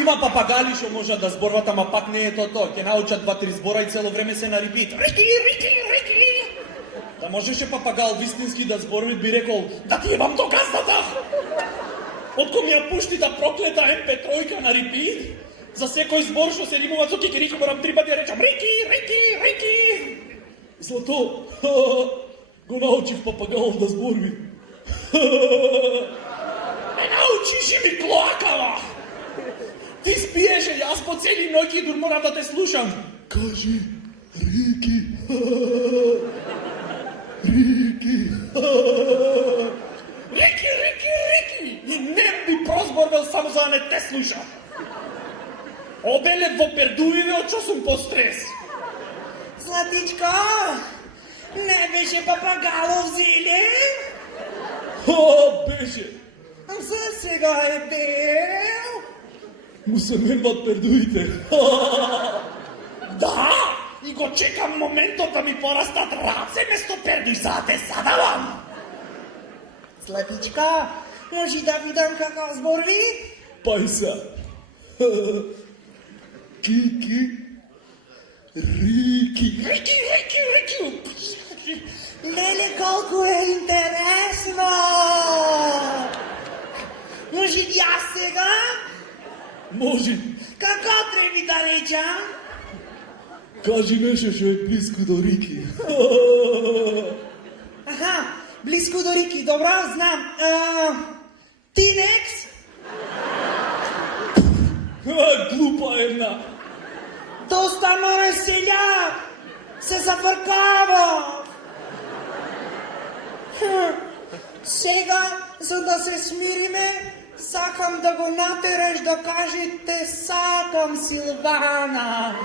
Има папагали што можат да зборват, ама пак не е тоа. Ќе научат 2-3 збора и цело време се на репит. Рики. Да можеше папагал вистински да зборви, би рекол, да ти ебам до газдата! Откој ми ја пушти да проклета MP3 на репит, за секој збор што се римува со кикирики морам 3 пати да речам Рики. Злато, го научив папагалов да зборви. Ме научиш и ми клоакава! Ти спиеше, јас по цели ноќи дур морам да те слушам. Кажи, Рики. Рики. И не би прозборвел само за да не те слуша. Обеле во пердувиве од што сум по стрес. Златичко, не беше папагалов зелен? Беше. За сега е бел. Му се менват пердуите. Да, и го чекам моментот да ми порастат раце место пердуи, за да те задавам. Златичко, може да видам како зборви? Пајса. Кики. Рики. Леле, колко е интересно! Може и аз сега? Може. Како треба да речам? Кажи нешто што е близко до Рики. Аха, близко до Рики, добро, знам. Тинекс? Глупа една. Доста мој селјак! Се зафркава! Сега, за да се смириме, сакам да го натераш да каже те сакам, Силвана.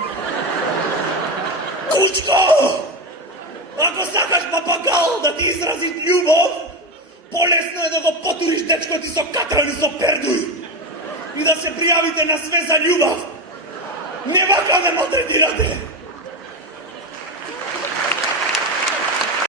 Кучко! Ако сакаш папагал да ти изрази љубов, полесно е да го потуриш дечко ти со катран и со пердуј. И да се пријавите на све за љубов. Не вака ме малтретирате!